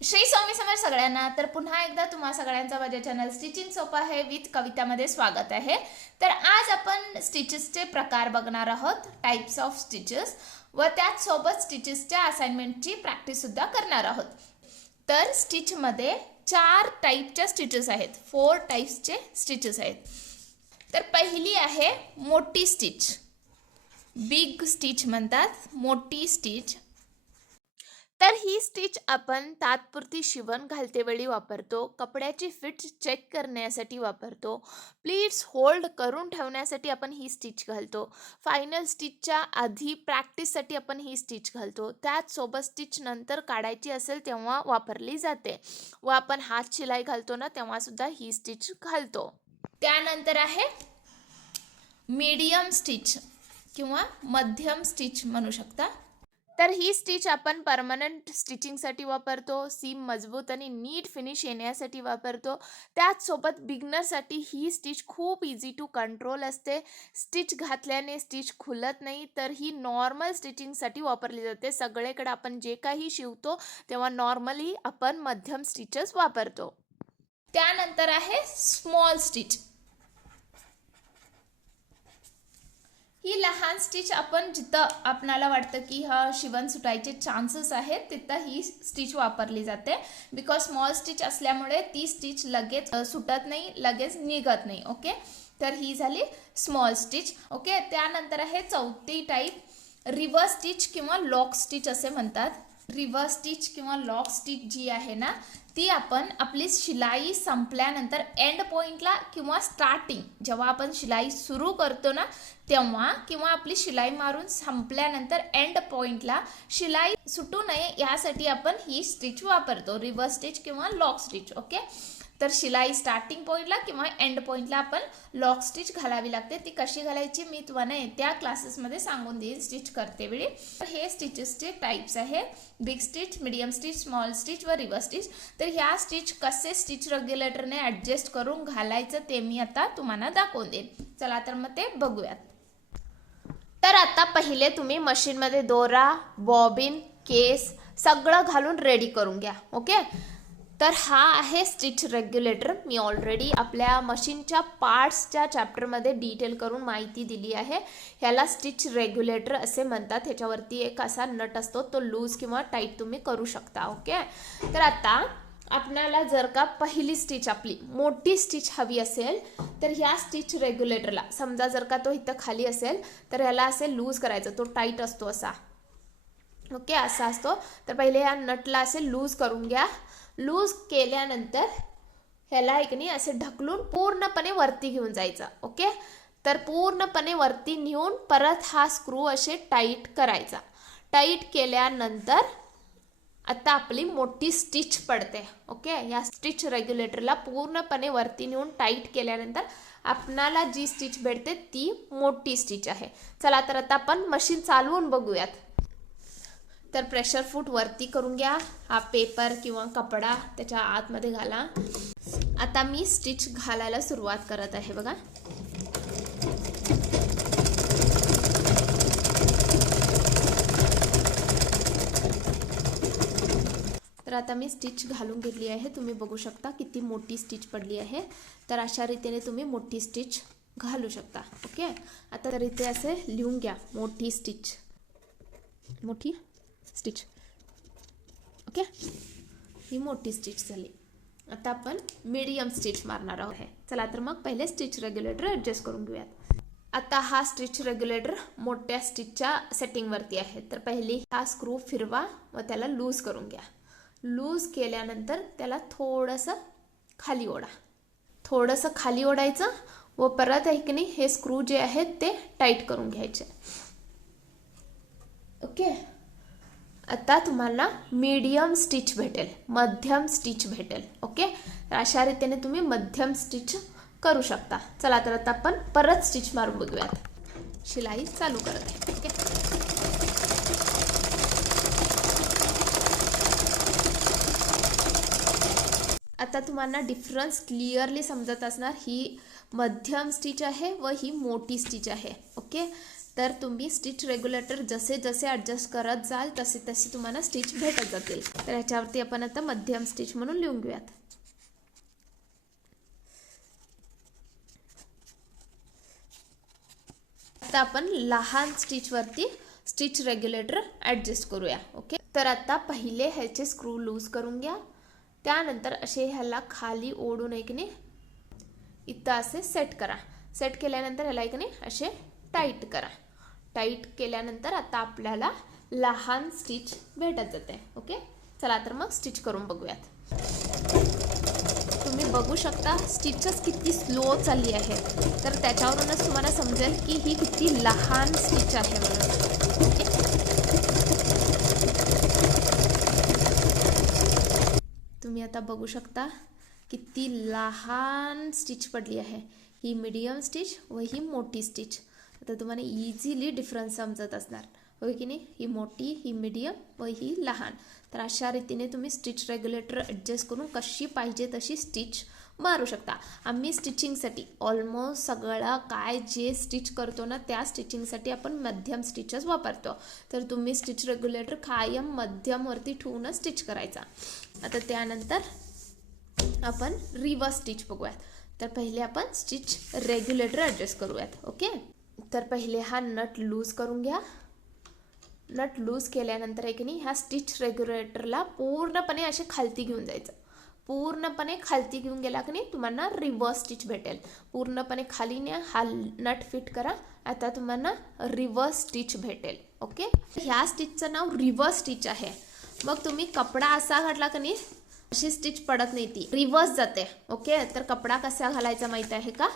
श्री स्वामी समर्थ सगळ्यांना. तर पुन्हा एकदा तुम्हा सगळ्यांचा माझ्या चॅनल स्टिचिंग सोपं आहे विथ कवितामध्ये स्वागत आहे. तर आज आपण स्टिचेसचे प्रकार बघणार आहोत, टाइप्स ऑफ स्टिचेस, व त्याच सोबत स्टिचेसच्या असाइनमेंटची प्रॅक्टिस सुद्धा करणार आहोत. तर स्टिचमध्ये 4 टाइपच्या स्टिचेस आहेत, 4 टाइप्सचे स्टिचेस आहेत. तर पहिली आहे मोठी स्टिच, बिग स्टिच म्हणतात, मोठी स्टिच. तर ही स्टिच आपण तात्पुरती शिवण घालतेवेळी वापरतो, कपड्याची फिट चेक करण्यासाठी वापरतो, प्लीट्स होल्ड करून ठेवण्यासाठी आपण ही स्टिच घालतो, फायनल स्टिचच्या आधी प्रॅक्टिससाठी आपण ही स्टिच घालतो, त्याचसोबत स्टिच नंतर काढायची असेल तेव्हा वापरली जाते, व आपण हात शिलाई घालतो ना तेव्हासुद्धा ही स्टिच घालतो. त्यानंतर आहे मीडियम स्टिच किंवा मध्यम स्टिच म्हणू शकता. तर ही स्टिच आपण परमनंट स्टिचिंगसाठी वापरतो, सीम मजबूत आणि नीट फिनिश येण्यासाठी वापरतो. त्याचसोबत बिगनरसाठी ही स्टिच खूप इझी टू कंट्रोल असते, स्टिच घातल्याने स्टिच खुलत नाही, तर ही नॉर्मल स्टिचिंगसाठी वापरली जाते. सगळीकडे आपण जे काही शिवतो तेव्हा नॉर्मली आपण मध्यम स्टिचेस वापरतो. त्यानंतर आहे स्मॉल स्टिच. ही लहान स्टिच आपण जिथं आपणाला वाटतं की हा शिवण सुटायचे चान्सेस आहेत तिथं ही स्टिच वापरली जाते, बिकॉज स्मॉल स्टिच असल्यामुळे ती स्टिच लगेच सुटत नाही, लगेच निघत नाही. ओके, तर ही झाली स्मॉल स्टिच. ओके, त्यानंतर आहे चौथी टाईप, रिव्हर्स स्टिच किंवा लॉक स्टिच असे म्हणतात. रिव्हर्स स्टिच किंवा लॉक स्टिच जी आहे ना, ती आपण आपली शिलाई संपल्यानंतर एंड पॉइंटला किंवा स्टार्टिंग जेव्हा आपण शिलाई सुरू करतो ना तेव्हा, किंवा आपली शिलाई मारून संपल्यानंतर एंड पॉइंटला शिलाई सुटू नये यासाठी आपण ही स्टिच वापरतो, रिव्हर्स स्टिच किंवा लॉक स्टिच. ओके, तर शिलाई स्टार्टिंग पॉइंटला किंवा एंड पॉइंटला आपण लॉक स्टिच घालावी लागते. ती कशी घालायची मी तुम्हाला त्या क्लासेसमध्ये सांगून देईन स्टिच करते वेळी. हे स्टिचेसचे टाइप्स आहे, big stitch, medium stitch, small stitch व रिव्हर्स स्टिच. तर ह्या स्टिच कसे स्टिच रेग्युलेटरने ॲडजस्ट करून घालायचं ते मी आता तुम्हाला दाखवून देईन. चला तर मग ते बघूयात. तर आता पहिले तुम्ही मशीनमध्ये दोरा, बॉबिन, केस सगळं घालून रेडी करून घ्या. ओके, तर हा आहे स्टिच रेग्युलेटर. मी ऑलरेडी आपल्या मशीनच्या पार्ट्सच्या चॅप्टरमध्ये डिटेल करून माहिती दिली आहे. ह्याला स्टिच रेग्युलेटर असे म्हणतात. ह्याच्यावरती एक असा नट असतो, तो लूज किंवा टाईट तुम्ही करू शकता. ओके, तर आता आपल्याला जर का पहिली स्टिच आपली मोठी स्टिच हवी असेल तर ह्या स्टिच रेग्युलेटरला समजा जर का तो इथं खाली असेल तर ह्याला असे लूज करायचं, तो टाईट असतो असा. ओके, असा असतो. तर पहिले ह्या नटला असे लूज करून घ्या. लूज केल्यानंतर ह्याला एक नाही असे ढकलून पूर्णपणे वरती घेऊन जायचं. ओके, तर पूर्णपणे वरती नेऊन परत हा स्क्रू असे टाईट करायचा. टाईट केल्यानंतर आता आपली मोठी स्टिच पडते. ओके, या स्टिच रेग्युलेटरला पूर्णपणे वरती नेऊन टाईट केल्यानंतर आपणाला जी स्टिच भेटते ती मोठी स्टिच आहे. चला तर आता आपण मशीन चालवून बघूयात. तर प्रेशर फूट वरती करून घ्या, हा पेपर किंवा कपडा त्याच्या आतमध्ये घाला. आता मी स्टिच घालायला सुरुवात करत आहे बघा. तर आता मी स्टिच घालून घेतली आहे. तुम्ही बघू शकता किती मोठी स्टिच पडली आहे. तर अशा रीतीने तुम्ही मोठी स्टिच घालू शकता. ओके, आता तर इथे असे लिहून घ्या, मोठी स्टिच, मोठी स्टिच. ओके, ही मोठी स्टिच झाली. आता आपण मीडियम स्टिच मारणार आहोत. चला तर मग पहिले स्टिच रेग्युलेटर ॲडजस्ट करून घेऊयात. आता हा स्टिच रेग्युलेटर मोठ्या स्टिचच्या सेटिंगवरती आहे. तर पहिली हा स्क्रू फिरवा व त्याला लूज करून घ्या. लूज केल्यानंतर त्याला थोडंसं खाली ओढा, थोडंसं खाली ओढायचं व परत आहे की नाही हे स्क्रू जे आहेत ते टाईट करून घ्यायचे. ओके, आता तुम्हाला मीडियम स्टिच भेटेल, मध्यम स्टिच भेटेल. ओके, तर अशा रीतीने तुम्ही मध्यम स्टिच करू शकता. चला तर आता आपण परत स्टिच मारून बघूयात. शिलाई चालू करत आहे. ओके, आता तुम्हाला डिफरन्स क्लिअरली समजत असणार. ही मध्यम स्टिच आहे व ही मोठी स्टिच आहे. ओके, तर तुम्ही स्टिच रेग्युलेटर जसे जसे ॲडजस्ट करत जाल तसे तसे तुम्हाला स्टिच भेटत जातील. तर ह्याच्यावरती आपण आता मध्यम स्टिच म्हणून लिहून घेऊयात. आता आपण लहान स्टिचवरती स्टिच रेग्युलेटर ॲडजस्ट करूया. ओके, तर आता पहिले ह्याचे स्क्रू लूज करून घ्या. त्यानंतर असे ह्याला खाली ओढून एक नाही इथं असे सेट करा. सेट केल्यानंतर ह्याला एक नाही असे टाईट करा. टाईट केल्यानंतर आता आपल्याला लहान स्टिच भेटत जाते. ओके, चला तर मग स्टिच करून बघूयात. तुम्ही बघू शकता स्टिचेस किती स्लो चालली आहे. तर त्याच्यावरूनच तुम्हाला समजेल की ही किती लहान स्टिच आहे म्हणून. ओके, तुम्ही आता बघू शकता किती लहान स्टिच पडली आहे. ही मीडियम स्टिच व ही मोठी स्टिच. आता तुम्हाला इझिली डिफरन्स समजत असणार, होय की नाही. ही मोठी, ही मीडियम व ही लहान. तर अशा रीतीने तुम्ही स्टिच रेग्युलेटर ॲडजस्ट करून कशी पाहिजे तशी स्टिच मारू शकता. आम्ही स्टिचिंगसाठी ऑलमोस्ट सगळं काय जे स्टिच करतो ना त्या स्टिचिंगसाठी आपण मध्यम स्टिचेस वापरतो. तर तुम्ही स्टिच रेग्युलेटर कायम मध्यमवरती ठेवूनच स्टिच करायचा. आता त्यानंतर आपण रिवर्स स्टिच बघूयात. तर पहिले आपण स्टिच रेग्युलेटर ॲडजस्ट करूयात. ओके, तर पहिले हा नट लूज करून घ्या. नट लूज केल्यानंतर एक नाही ह्या स्टिच रेग्युलेटरला पूर्णपणे असे खालती घेऊन जायचं. पूर्णपणे खालती घेऊन गेला की नाही तुम्हाला रिवर्स स्टिच भेटेल. पूर्णपणे खाली न्या, हा नट फिट करा. आता तुम्हाला रिवर्स स्टिच भेटेल. ओके, ह्या स्टिचचं नाव रिवर्स स्टिच आहे. मग तुम्ही कपडा असा घातला की नाही अशी स्टिच पडत नाही, ती रिवर्स जाते. ओके, तर कपडा कसा घालायचा माहिती आहे का?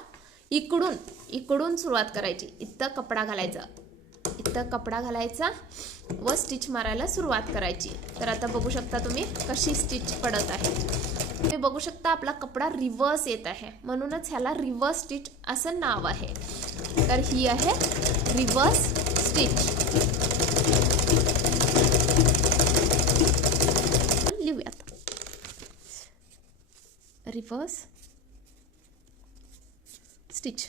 इकडून सुरुवात करायची. इथं कपडा घालायचा, इथं कपडा घालायचा व स्टिच मारायला सुरुवात करायची. तर आता बघू शकता तुम्ही कशी स्टिच पडत आहे. तुम्ही बघू शकता आपला कपडा रिवर्स येत आहे, म्हणूनच ह्याला रिवर्स स्टिच असं नाव आहे. तर ही आहे रिवर्स स्टिच. लिहूयात रिवर्स स्टिच.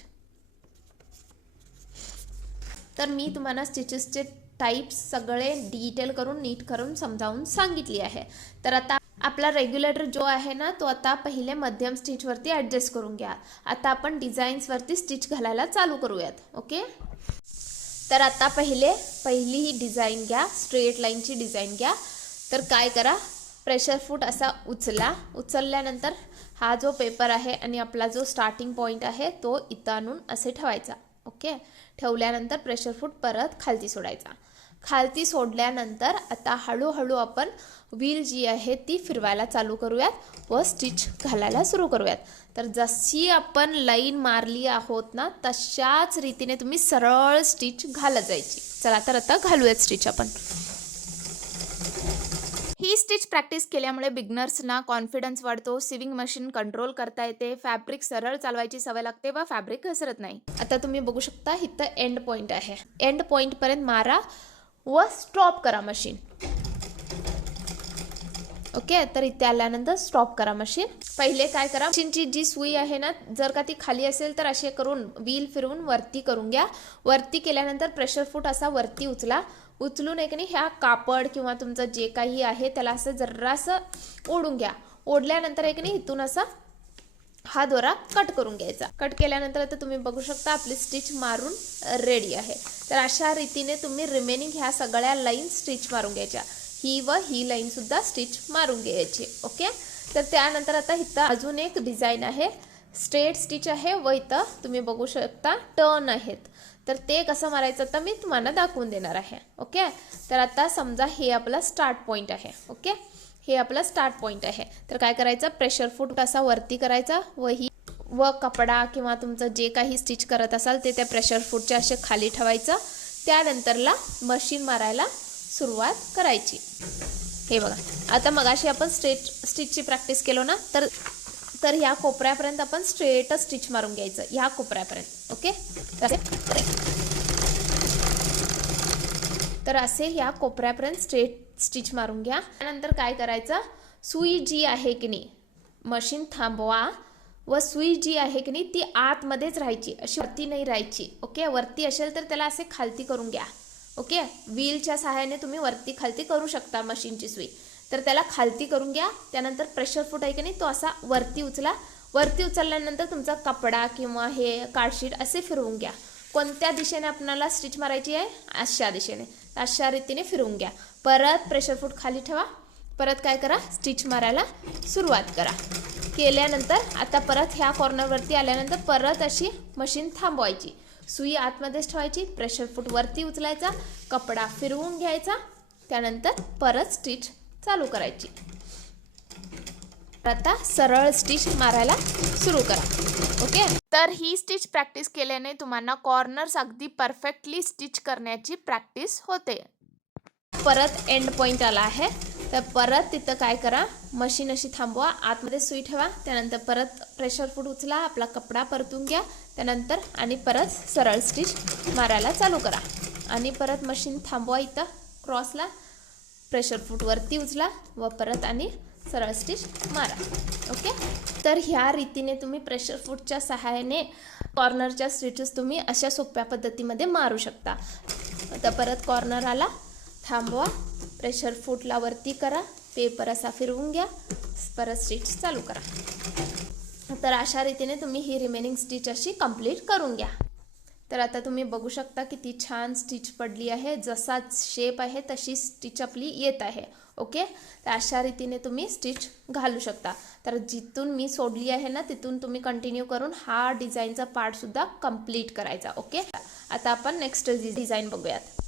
तर मी तुम्हाला स्टिचेसचे टाइप्स सगळे डिटेल करून नीट करून समजावून सांगितली आहे. तर आता आपला रेग्युलेटर जो आहे ना तो आता पहिले मध्यम स्टिचवरती ॲडजस्ट करून घ्या. आता आपण डिझाईन्सवरती स्टिच घालायला चालू करूयात. ओके, तर आता पहिली ही डिझाईन घ्या, स्ट्रेट लाईनची डिझाईन घ्या. तर काय करा, प्रेशर फूट असा उचला. उचलल्यानंतर हा जो पेपर आहे आणि आपला जो स्टार्टिंग पॉईंट आहे तो इथं आणून असे ठेवायचा. ओके, ठेवल्यानंतर प्रेशर फूट परत खालती सोडायचा. खालती सोडल्यानंतर आता हळूहळू आपण व्हील जी आहे ती फिरवायला चालू करूयात व स्टिच घालायला सुरू करूयात. तर जशी आपण लाईन मारली आहोत ना तशाच रीतीने तुम्ही सरळ स्टिच घालत जायची. चला तर आता घालूयात स्टिच आपण. ही स्टिच प्रॅक्टिस केल्यामुळे बिगनर्सना कॉन्फिडन्स वाढतो, सिविंग मशीन कंट्रोल करता येते, फॅब्रिक सरळ चालवायची सवय लागते व फॅब्रिक घसरत नाही. आता तुम्ही बघू शकता इथं एंड पॉईंट आहे. एंड पॉईंट पर्यंत मारा व स्टॉप करा मशीन. ओके, तर इथे आल्यानंतर स्टॉप करा मशीन. पहिले काय करा, मशीनची जी सुई आहे ना जर का ती खाली असेल तर असे करून व्हील फिरवून वरती करून घ्या. वरती केल्यानंतर प्रेशर फूट असा वरती उचला. उचलून एक नाही ह्या कापड किंवा तुमचं जे काही आहे त्याला असं जरासं ओढून घ्या. ओढल्यानंतर एक नाही इथून असा हा दोरा कट करून घ्यायचा. कट केल्यानंतर आता तुम्ही बघू शकता आपली स्टिच मारून रेडी आहे. तर अशा रीतीने तुम्ही रिमेनिंग ह्या सगळ्या लाईन स्टिच मारून घ्यायच्या. ही व ही लाईन सुद्धा स्टिच मारून घ्यायची. ओके, तर त्यानंतर आता इथं अजून एक डिझाईन आहे, स्ट्रेट स्टिच आहे व इथं तुम्ही बघू शकता टर्न आहेत. तर ते कसं मारायचं आता मी तुम्हाला दाखवून देणार आहे. ओके, तर आता समजा हे आपला स्टार्ट पॉईंट आहे. ओके, हे आपला स्टार्ट पॉईंट आहे. तर काय करायचं, प्रेशर फूट असा वरती करायचा व कपडा किंवा तुमचं जे काही स्टिच करत असाल ते त्या प्रेशर फूटच्या असे खाली ठेवायचं. त्यानंतरला मशीन मारायला सुरुवात करायची. हे बघा, आता मगाशी आपण स्ट्रेट स्टिचची प्रॅक्टिस केलो ना तर ह्या कोपऱ्यापर्यंत आपण स्ट्रेट स्टिच मारून घ्यायचं, ह्या कोपऱ्यापर्यंत. ओके, तर असे ह्या कोपऱ्यापर्यंत स्ट्रेट स्टिच मारून घ्या. त्यानंतर काय करायचं, सुई जी आहे की नाही मशीन थांबवा व सुई जी आहे की नाही ती आतमध्येच राहायची, अशी वरती नाही राहायची. ओके, वरती असेल तर त्याला असे खालती करून घ्या. ओके, व्हीलच्या सहाय्याने तुम्ही वरती खालती करू शकता मशीनची सुई. तर त्याला खालती करून घ्या. त्यानंतर प्रेशर फूट आहे की नाही तो असा वरती उचला. वरती उचलल्यानंतर तुमचा कपडा किंवा हे कार्डशीट असे फिरवून घ्या. कोणत्या दिशेने आपल्याला स्टिच मारायची आहे, अशा दिशेने, अशा रीतीने फिरवून घ्या. परत प्रेशर फूट खाली ठेवा. परत काय करा, स्टिच मारायला सुरुवात करा. केल्यानंतर आता परत ह्या कॉर्नरवरती आल्यानंतर परत अशी मशीन थांबवायची. सुई आतमध्येच ठेवायची. प्रेशर फूट वरती उचलायचा. कपडा फिरवून घ्यायचा. त्यानंतर परत स्टिच चालू करायची. आता सरळ स्टिच मारायला सुरू करा. ओके, तर ही स्टिच प्रॅक्टिस केल्याने तुम्हाला कॉर्नर्स अगदी परफेक्टली स्टिच करण्याची प्रॅक्टिस होते. परत एंड पॉइंट आला आहे, तर परत तिथं काय करा, मशीन अशी थांबवा. आतमध्ये सुई ठेवा. त्यानंतर परत प्रेशर फूट उचला. आपला कपडा परतून घ्या. त्यानंतर आणि परत सरळ स्टिच मारायला चालू करा. आणि परत मशीन थांबवा. इथं क्रॉसला प्रेशर फूट वरती उचला व परत आणि सरळ स्टिच मारा. ओके, तर ह्या रीतीने तुम्ही प्रेशर फूटच्या सहाय्याने कॉर्नरच्या स्टिचेस तुम्ही अशा सोप्या पद्धतीमध्ये मारू शकता. आता परत कॉर्नर आला, थांबवा. प्रेशर फूटला वरती करा. पेपर असा फिरवून घ्या. परत स्टिच चालू करा. तर अशा रीतीने तुम्ही ही रिमेनिंग स्टिच अशी कंप्लीट करून घ्या. तर आता तुम्ही बघू शकता किती छान स्टिच पडली आहे. जसा शेप आहे तशी स्टिच आपली येत आहे. ओके, तर अशा रीतीने तुम्ही स्टिच घालू शकता. तर जिथून मी सोडली आहे ना तिथून तुम्ही कंटिन्यू करून हा डिझाईनचा पार्टसुद्धा कंप्लीट करायचा. ओके, आता आपण नेक्स्ट डिझाईन बघूयात.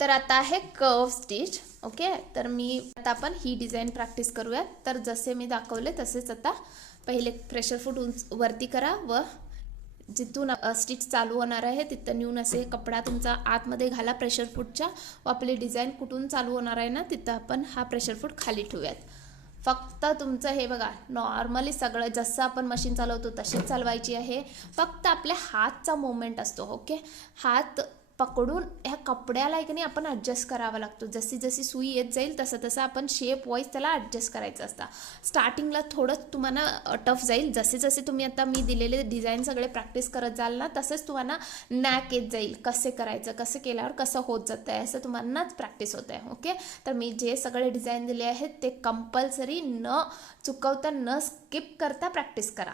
तर आता आहे कर्व स्टिच. ओके, तर आता आपण ही डिझाईन प्रॅक्टिस करूयात. तर जसे मी दाखवले तसेच आता पहिले प्रेशर फूट वरती करा व जिथून स्टिच चालू होणार आहे तिथं नेऊन असे कपडा तुमचा आतमध्ये घाला प्रेशर फूटच्या. व आपली डिझाईन कुठून चालू होणार आहे ना तिथं आपण हा प्रेशर फूट खाली ठेवूयात. फक्त तुमचं हे बघा, नॉर्मली सगळं जसं आपण मशीन चालवतो तशीच चालवायची आहे. फक्त आपल्या हातचा मुवमेंट असतो. ओके, हात पकडून ह्या कपड्याला एक नाही आपण ॲडजस्ट करावा लागतो. जशी जशी सुई येत जाईल तसं तसं आपण शेप वाईज त्याला ॲडजस्ट करायचं असतं. स्टार्टिंगला थोडं तुम्हाला टफ जाईल. जसे जसे तुम्ही आता मी दिलेले डिझाईन सगळे प्रॅक्टिस करत जाल ना तसंच तुम्हाला नॅक येत जाईल. कसे करायचं, कसं केल्यावर कसं होत जातं आहे असं तुम्हालाच प्रॅक्टिस होत आहे. ओके, तर मी जे सगळे डिझाईन दिले आहेत ते कंपल्सरी न चुकवता न स्किप करता प्रॅक्टिस करा.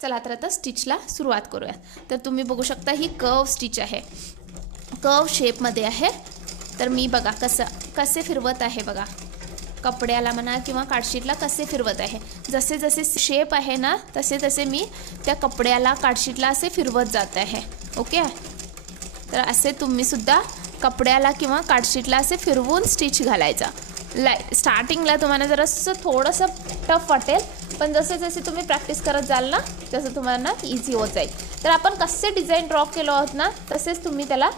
चला तर आता स्टिचला सुरुवात करूयात. तर तुम्ही बघू शकता ही कर्व स्टिच आहे, कर्व शेपमध्ये आहे. तर मी बघा कसे फिरवत आहे बघा, कपड्याला म्हणा किंवा कार्डशीटला कसे फिरवत आहे. जसे जसे शेप आहे ना तसे तसे मी त्या कपड्याला कार्डशीटला असे फिरवत जात आहे. ओके, तर असे तुम्हीसुद्धा कपड्याला किंवा कार्डशीटला असे फिरवून स्टिच घालायचा. स्टार्टिंगला तुम्हाला जरासं थोडंसं टफ वाटेल, पण जसे जसे तुम्ही प्रॅक्टिस करत जाल ना तसं तुम्हाला इझी होत जाईल. तर आपण कसे डिझाईन ड्रॉ केलो आहोत ना तसेच तुम्ही त्याला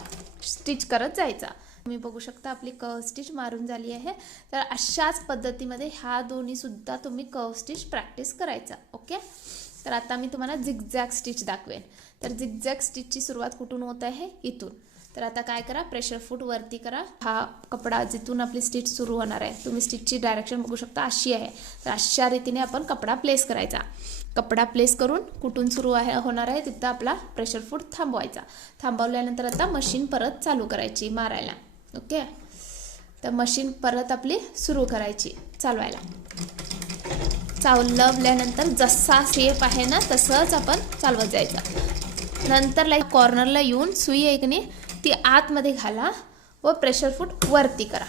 स्टिच करत जायचा. तुम्ही बघू शकता आपली कर्व स्टिच मारून झाली आहे. तर अशाच पद्धतीमध्ये ह्या दोन्हीसुद्धा तुम्ही कर्व स्टिच प्रॅक्टिस करायचा. ओके, तर आता मी तुम्हाला झिगझॅग स्टिच दाखवेन. तर झिगझॅग स्टिचची सुरुवात कुठून होत आहे, इथून. तर आता काय करा, प्रेशर फूट वरती करा. हा कपडा जिथून आपली स्टिच सुरू होणार आहे, तुम्ही स्टिचची डायरेक्शन बघू शकता अशी आहे. तर अशा रीतीने आपण कपडा प्लेस करायचा. कपडा प्लेस करून कुठून सुरू होणार आहे तिथं आपला प्रेशर फूट थांबवायचा. थांबवल्यानंतर आता मशीन परत चालू करायची मारायला. ओके, तर मशीन परत आपली सुरू करायची चालवायला. चालवल्यानंतर जसा शेप आहे ना तसंच आपण चालवत जायचं. नंतर कॉर्नरला येऊन सुई एकने ती आतमध्ये घाला व प्रेशर फूट वरती करा.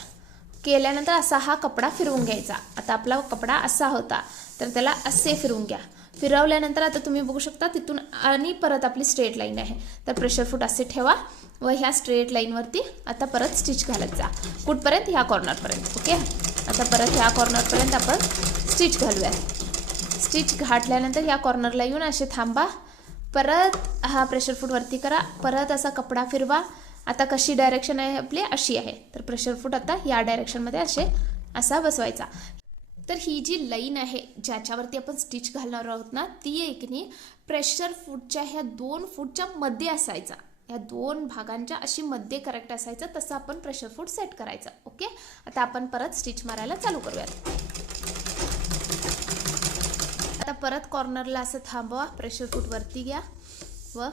केल्यानंतर असा हा कपडा फिरवून घ्यायचा. आता आपला कपडा असा होता तर त्याला असे फिरवून घ्या. फिरवल्यानंतर आता तुम्ही बघू शकता तिथून आणि परत आपली स्ट्रेट लाईन आहे. तर प्रेशर फूट असे ठेवा व ह्या स्ट्रेट लाईनवरती आता परत स्टिच घालत जा. कुठपर्यंत, ह्या कॉर्नरपर्यंत. ओके, आता परत ह्या कॉर्नरपर्यंत आपण स्टिच घालूया. स्टिच घातल्यानंतर ह्या कॉर्नरला येऊन असे थांबा. परत हा प्रेशर फूट वरती करा. परत असा कपडा फिरवा. आता कशी डायरेक्शन आहे आपली, अशी आहे. तर प्रेशर फूट आता या डायरेक्शनमध्ये असा बसवायचा. तर ही जी लाईन आहे ज्याच्यावरती आपण स्टिच घालणार आहोत ना ती एकनी प्रेशर फूटच्या ह्या 2 फूटच्या मध्ये असायचा. या 2 भागांच्या अशी मध्ये करेक्ट असायचं, तसं आपण प्रेशर फूट सेट करायचं. ओके, आता आपण परत स्टिच मारायला चालू करूयात. आता परत कॉर्नरला असं थांबवा, प्रेशर फूट वरती घ्या व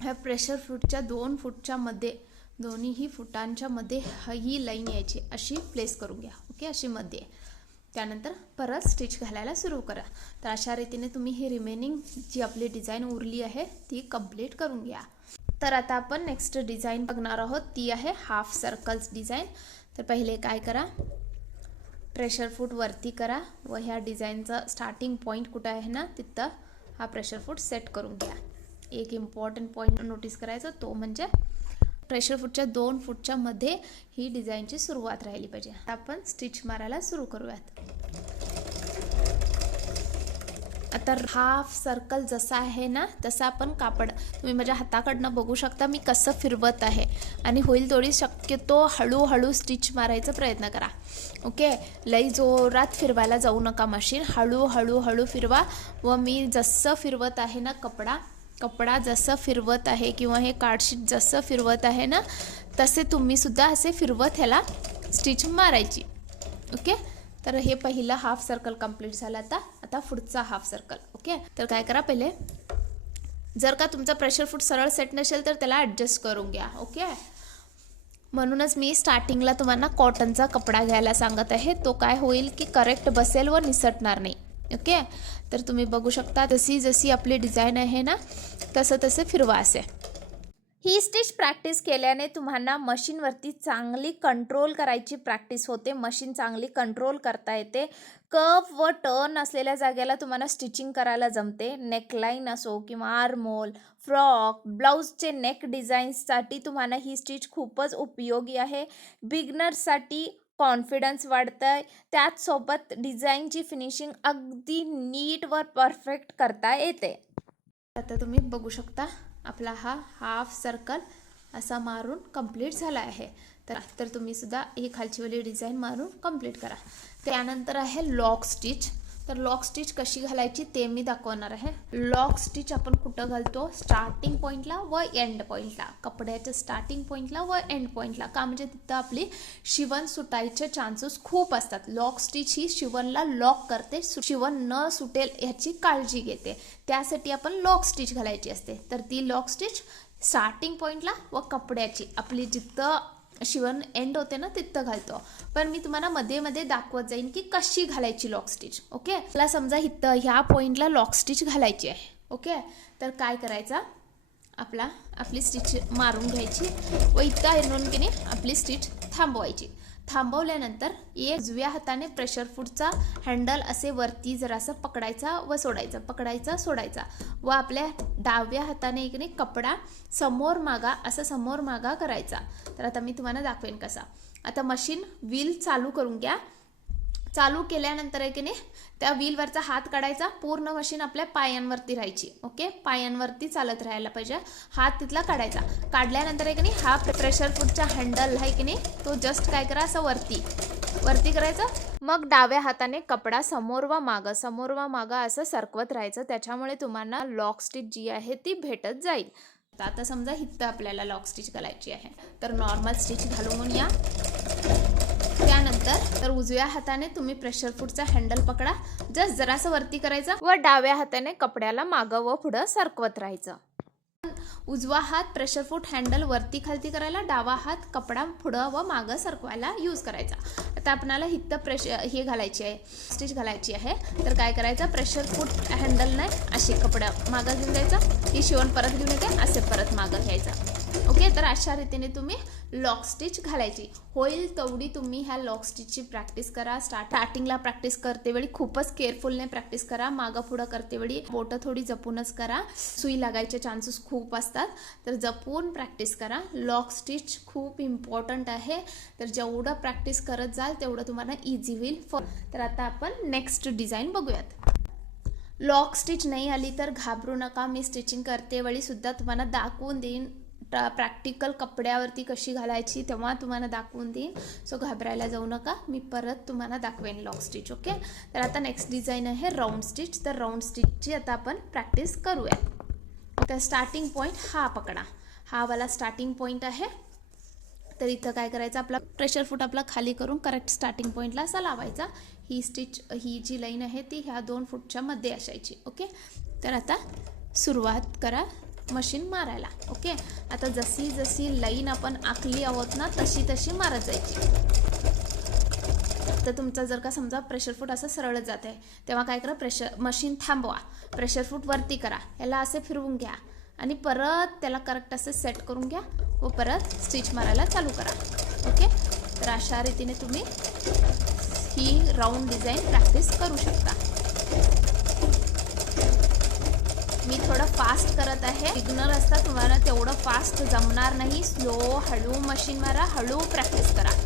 ह्या प्रेशर फूटच्या 2 फूटच्या मध्ये, दोन्हीही फुटांच्या मध्ये ही लाईन यायची, अशी प्लेस करून घ्या. ओके, अशी मध्ये. त्यानंतर परत स्टिच घालायला सुरू करा. तर अशा रीतीने तुम्ही ही रिमेनिंग जी आपली डिझाईन उरली आहे ती कंप्लीट करून घ्या. तर आता आपण नेक्स्ट डिझाईन बघणार आहोत, ती आहे हाफ सर्कल्स डिझाईन. तर पहिले काय करा, प्रेशर फूट वरती करा व ह्या डिझाईनचा स्टार्टिंग पॉईंट कुठं आहे ना तिथं हा प्रेशर फूट सेट करून घ्या. एक इम्पॉर्टंट पॉईंट नोटीस करायचा, तो म्हणजे प्रेशर फूटच्या 2 फूटच्या मध्ये ही डिझाईनची सुरुवात राहिली पाहिजे. आता आपण स्टिच मारायला सुरू करूयात. आता हाफ सर्कल जसा आहे ना तसा आपण कापड तुम्ही माझ्या हाताकडनं बघू शकता मी कसं फिरवत आहे, आणि होईल थोडी शक्यतो हळूहळू स्टिच मारायचा प्रयत्न करा. ओके, लई जोरात फिरवायला जाऊ नका मशीन, हळू फिरवा. व मी जसं फिरवत आहे ना कपडा जसं फिरवत आहे किंवा हे कार्डशीट जसं फिरवत आहे ना तसे तुम्ही सुद्धा असे फिरवत ह्याला स्टिच मारायची. ओके, तर हे पहिलं हाफ सर्कल कंप्लीट झालं. आता पुढचा हाफ सर्कल. ओके, तर काय करा, पहिले जर का तुमचा प्रेशर फूट सरळ सेट नसेल तर त्याला ॲडजस्ट करून घ्या. ओके, म्हणूनच मी स्टार्टिंगला तुम्हाला कॉटनचा कपडा घ्यायला सांगत आहे, तो काय होईल की करेक्ट बसेल व निसटणार नाही. ओके, तर तुम्ही बघू शकता जशी आपली डिझाईन आहे ना तसं फिरवा असे. ही स्टिच प्रॅक्टिस केल्याने तुम्हाला मशीनवरती चांगली कंट्रोल करायची प्रॅक्टिस होते, मशीन चांगली कंट्रोल करता येते. कप व टर्न असलेल्या जागेला तुम्हाला स्टिचिंग करायला जमते. नेकलाईन असो किंवा आर्महोल, फ्रॉक, ब्लाऊजचे नेक डिझाईन्ससाठी तुम्हाला ही स्टिच खूपच उपयोगी आहे. बिगनर्ससाठी कॉन्फिडन्स वाढतंय, त्याचसोबत डिझाईनची फिनिशिंग अगदी नीट व परफेक्ट करता येते. आता तुम्ही बघू शकता आपला हा हाफ सर्कल असा मारून कंप्लीट झाला आहे. तर तुम्ही सुद्धा ही खालचीवाली डिझाईन मारून कंप्लीट करा. त्यानंतर आहे लॉक स्टिच. तर लॉक स्टिच कशी घालायची ते मी दाखवणार आहे. लॉक स्टिच आपण कुठं घालतो, स्टार्टिंग पॉईंटला व एंड पॉईंटला, कपड्याच्या स्टार्टिंग पॉईंटला व एंड पॉईंटला. का म्हणजे तिथं आपली शिवण सुटायचे चान्सेस खूप असतात. लॉक स्टिच ही शिवणला लॉक करते, शिवण न सुटेल ह्याची काळजी घेते, त्यासाठी आपण लॉक स्टिच घालायची असते. तर ती लॉक स्टिच स्टार्टिंग पॉईंटला व कपड्याची आपली जिथं शिवण एंड होते ना तिथं घालतो. पण मी तुम्हाला मध्ये दाखवत जाईन की कशी घालायची लॉक स्टिच. ओके, मला समजा इथं ह्या पॉईंटला लॉक स्टिच घालायची आहे. ओके, तर काय करायचं, आपली स्टिच मारून घ्यायची व इथं आणून की नाही आपली स्टिच थांबवायची. थांबवल्यानंतर एक उजव्या हाताने प्रेशर फूटचा हँडल असे वरती जरासं पकडायचा व सोडायचा, पकडायचा सोडायचा, व आपल्या डाव्या हाताने एक कपडा समोर मागा करायचा. तर आता मी तुम्हाला दाखवेन कसा. आता मशीन व्हील चालू करून घ्या. चालू केल्यानंतर आहे की नाही त्या व्हीलवरचा हात काढायचा, पूर्ण मशीन आपल्या पायांवरती राहायची. ओके, पायांवरती चालत राहायला पाहिजे, हात तिथला काढायचा. काढल्यानंतर आहे की नाही हा प्रेशर फूटचा हँडल आहे की नाही तो जस्ट काय करा असं वरती करायचा. मग डाव्या हाताने कपडा समोर व मागं असं सरकवत राहायचं, त्याच्यामुळे तुम्हाला लॉक स्टिच जी आहे ती भेटत जाईल. आता समजा इथं आपल्याला लॉक स्टिच घालायची आहे, तर नॉर्मल स्टिच घालून या. त्यानंतर तर उजव्या हाताने तुम्ही प्रेशर फूटचा हँडल पकडा, जस्ट जरासं वरती करायचा व डाव्या हाताने कपड्याला मागं व पुढं सरकवत राहायचं. उजवा हात प्रेशर फूट हँडल वरती खालती करायला, डावा हात कपडा पुढं व मागं सरकवायला यूज करायचा. आता आपल्याला इथं हे घालायची आहे, स्टिच घालायची आहे. तर काय करायचं, प्रेशर फूट हँडल नाही अशी कपडा मागं घेऊन जायचा, ही शिवण परत घेऊन येते असे परत मागं घ्यायचा. ओके, तर अशा रीतीने तुम्ही लॉक स्टिच घालायची. होईल तेवढी तुम्ही ह्या लॉक स्टिचची प्रॅक्टिस करा. स्टार्टिंगला प्रॅक्टिस करते वेळी खूपच केअरफुलने प्रॅक्टिस करा. मागं पुढं करते वेळी बोटं थोडी जपूनच करा, सुई लागायचे चान्सेस खूप असतात, तर जपून प्रॅक्टिस करा. लॉक स्टिच खूप इम्पॉर्टंट आहे, तर जेवढं प्रॅक्टिस करत जाल तेवढं तुम्हाला इझी होईल. तर आता आपण नेक्स्ट डिझाईन बघूयात. लॉक स्टिच नाही आली तर घाबरू नका, मी स्टिचिंग करते वेळी सुद्धा तुम्हाला दाखवून देईन. प्रॅक्टिकल कपड्यावरती कशी घालायची तेव्हा तुम्हाला दाखवून देईन, सो घाबरायला जाऊ नका, मी परत तुम्हाला दाखवेन लॉक स्टिच. ओके, तर आता नेक्स्ट डिझाईन आहे राऊंड स्टिच. तर राऊंड स्टिचची आता आपण प्रॅक्टिस करूया. तर स्टार्टिंग पॉईंट हा पकडा, हा वाला स्टार्टिंग पॉईंट आहे. तर इथं काय करायचं, आपला प्रेशर फूट आपला खाली करून करेक्ट स्टार्टिंग पॉईंटला असा लावायचा. ही जी लाईन आहे ती ह्या 2 फूटच्या मध्ये असायची. ओके, तर आता सुरुवात करा मशीन मारायला. ओके, आता जशी जशी लाईन आपण आखली आहोत ना तशी तशी मारत जायची. तर तुमचा जर का समजा प्रेशर फूट असं सरळ जात आहे तेव्हा काय करा, मशीन थांबवा, प्रेशर फूट वरती करा, याला असे फिरवून घ्या आणि परत त्याला करेक्ट असे सेट करून घ्या व परत स्टिच मारायला चालू करा. ओके, तर अशा रीतीने तुम्ही ही राऊंड डिझाईन प्रॅक्टिस करू शकता. मी थोडं फास्ट करत आहे, बिगनर असता तुम्हाला तेवढं फास्ट जमणार नाही. स्लो हळू मशीन मारा, हळू प्रॅक्टिस करा.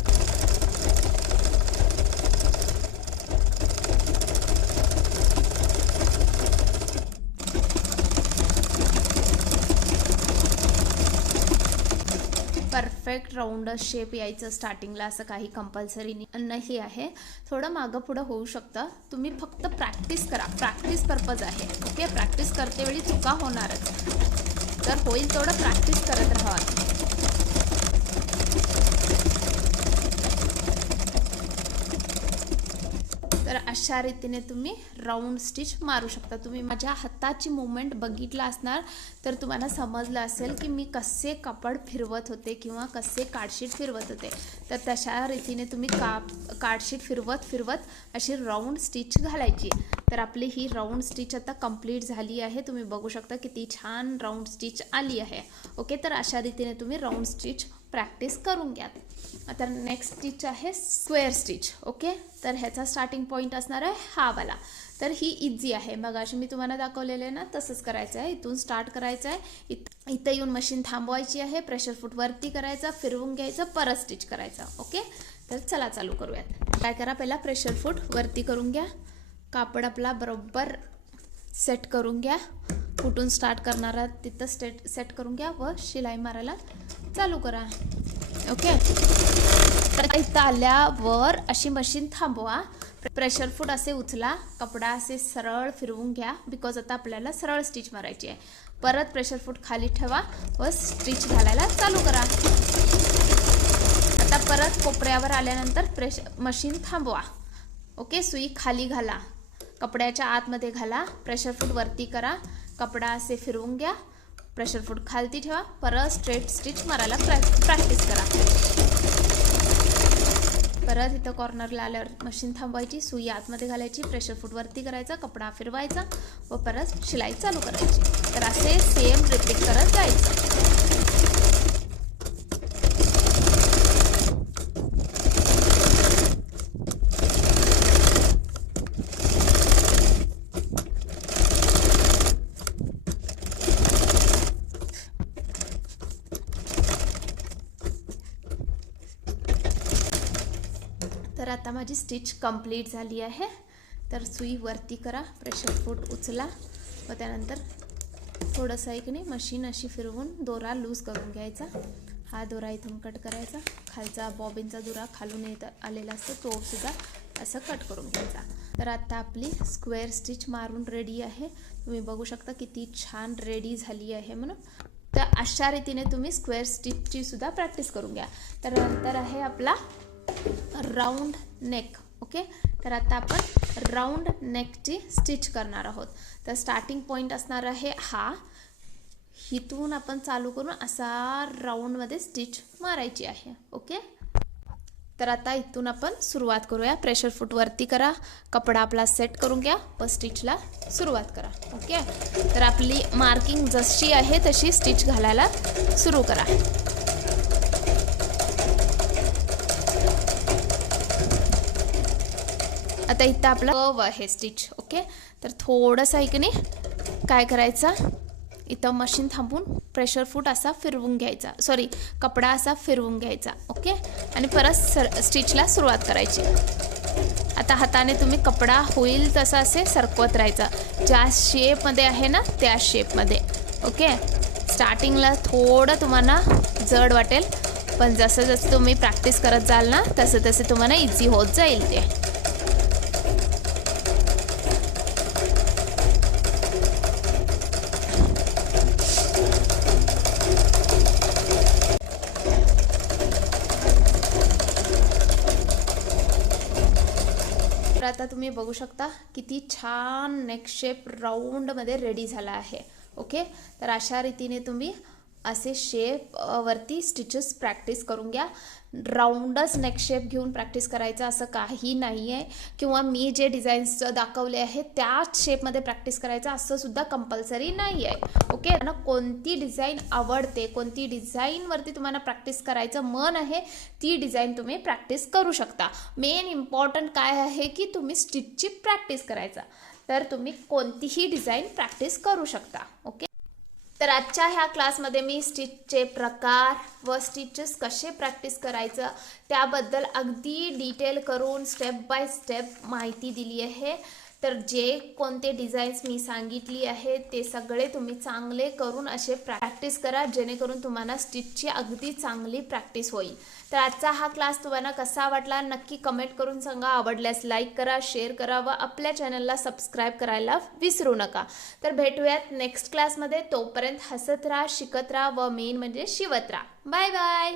परफेक्ट राऊंड शेप यायचं स्टार्टिंगला असं काही कंपल्सरी नाही आहे. थोडं मागं पुढं होऊ शकतं. तुम्ही फक्त प्रॅक्टिस करा, प्रॅक्टिस पर्पज आहे. ओके, प्रॅक्टिस करते वेळी चुका होणारच, तर होईल तेवढं प्रॅक्टिस करत राहा. तर अशा रीतीने तुम्ही राऊंड स्टिच मारू शकता. तुम्ही माझ्या हाताची मूवमेंट बघितला असणार तर तुम्हाला समजलं असेल की मी कसे कापड फिरवत होते किंवा कसे कार्डशीट फिरवत होते. तर तशा रीतीने तुम्ही कार्डशीट फिरवत अशी राऊंड स्टिच घालायची. तर आपली ही राऊंड स्टिच आता कंप्लीट झाली आहे. तुम्ही बघू शकता किती छान राऊंड स्टिच आली आहे. ओके, तर अशा रीतीने तुम्ही राऊंड स्टिच प्रॅक्टिस करून घ्या. आता नेक्स्ट स्टिच आहे स्क्वेअर स्टिच. ओके, तर ह्याचा स्टार्टिंग पॉईंट असणार आहे हा वाला. तर ही इझी आहे, बघा अशी मी तुम्हाला दाखवलेलं आहे ना तसंच करायचं आहे. इथून स्टार्ट करायचं आहे, इथं येऊन मशीन थांबवायची आहे, प्रेशर फूट वरती करायचा, फिरवून घ्यायचं, परत स्टिच करायचं. ओके, तर चला चालू करूयात. काय करा, पहिला प्रेशर फूट वरती करून घ्या, कापड आपला बरोबर सेट करून घ्या. कुठून स्टार्ट करणार आहात तिथं सेट करून घ्या व शिलाई मारायला चालू करा. ओके, तर इथं आल्यावर अशी मशीन थांबवा, प्रेशर फूट असे उचला, कपडा असे सरळ फिरवून घ्या, बिकॉज आता आपल्याला सरळ स्टिच मारायची आहे. परत प्रेशर फूट खाली ठेवा व स्टिच घालायला चालू करा. आता परत कोपऱ्यावर आल्यानंतर मशीन थांबवा. ओके, सुई खाली घाला, कपड्याच्या आतमध्ये घाला, प्रेशर फूट वरती करा, कपडा असे फिरवून घ्या, प्रेशर फूट खालती ठेवा, परत स्ट्रेट स्टिच मारायला प्रॅक्टिस करा. परत इथं कॉर्नरला आल्यावर मशीन थांबवायची, सुई आतमध्ये घालायची, प्रेशर फूट वरती करायचा, कपडा फिरवायचा व परत शिलाई चालू करायची. तर असे सेम रिपीट करत जायचं. तर आता माझी स्टिच कंप्लीट झाली आहे. तर सुई वरती करा, प्रेशर फूट उचला व त्यानंतर थोडंसं एक नाही मशीन अशी फिरवून दोरा लूज करून घ्यायचा. हा दोरा इथून कट करायचा, खालचा बॉबिनचा दोरा खालून येत आलेला असतो तो सुद्धा असं कट करून घ्यायचा. तर आता आपली स्क्वेअर स्टिच मारून रेडी आहे. तुम्ही बघू शकता किती छान रेडी झाली आहे म्हणून. तर अशा रीतीने तुम्ही स्क्वेअर स्टिचची सुद्धा प्रॅक्टिस करून घ्या. तर नंतर आहे आपला राऊंड नेक. ओके, तर आता आपण राऊंड नेकची स्टिच करणार आहोत. तर स्टार्टिंग पॉईंट असणार आहे हा, इथून आपण चालू करून असा राऊंडमध्ये स्टिच मारायची आहे. ओके, तर आता इथून आपण सुरुवात करूया. प्रेशर फूट वरती करा, कपडा आपला सेट करून घ्या व स्टिचला सुरुवात करा. ओके, तर आपली मार्किंग जशी आहे तशी स्टिच घालायला सुरू करा. आता इथं आपला कर्व आहे स्टिच. ओके, तर थोडंसं ऐकणे काय करायचं, इथं मशीन थांबून प्रेशर फूट असा फिरवून घ्यायचा, कपडा असा फिरवून घ्यायचा. ओके, आणि परत स्टिचला सुरुवात करायची. आता हाताने तुम्ही कपडा होईल तसा असे सरकवत राहायचा, ज्या शेपमध्ये आहे ना त्या शेपमध्ये. ओके, स्टार्टिंगला थोडं तुम्हाला जड वाटेल, पण जसं जसं तुम्ही प्रॅक्टिस करत जाल ना तसं तसं तुम्हाला इझी होत जाईल ते. आता तुम्ही बघू शकता किती छान नेक शेप राऊंडमध्ये रेडी झाला आहे. ओके, तर अशा रीतीने तुम्ही असे शेप वरती स्टिचेस प्रॅक्टिस करून घ्या. राऊंडच नेक शेप घेऊन प्रॅक्टिस करायचं असं काही नाही आहे, किंवा मी जे डिझाईन्स दाखवले आहेत त्याच शेपमध्ये प्रॅक्टिस करायचं असं सुद्धा कंपल्सरी नाही आहे. ओके ना, कोणती डिझाईन आवडते, कोणती डिझाईनवरती तुम्हाला प्रॅक्टिस करायचं मन आहे ती डिझाईन तुम्ही प्रॅक्टिस करू शकता. मेन इम्पॉर्टंट काय आहे की तुम्ही स्टिचची प्रॅक्टिस करायचा, तर तुम्ही कोणतीही डिझाईन प्रॅक्टिस करू शकता. ओके, तर आजच्या ह्या क्लासमध्ये मी स्टिचचे प्रकार व स्टिचेस कसे प्रॅक्टिस करायचं त्याबद्दल अगदी डिटेल करून स्टेप बाय स्टेप माहिती दिली आहे. तर जे कोणते डिझाईन्स मी सांगितली आहे ते सगळे तुम्ही चांगले करून असे प्रॅक्टिस करा, जेणेकरून तुम्हाला स्टिचची अगदी चांगली प्रॅक्टिस होईल. तर आजचा हा क्लास तुम्हाला कसा वाटला नक्की कमेंट करून सांगा. आवडल्यास लाईक करा, शेअर करा व आपल्या चॅनलला सबस्क्राईब करायला विसरू नका. तर भेटूयात नेक्स्ट क्लासमध्ये. तोपर्यंत हसत राहा, शिकत राहा व मेन म्हणजे शिवत राहा. Bye bye.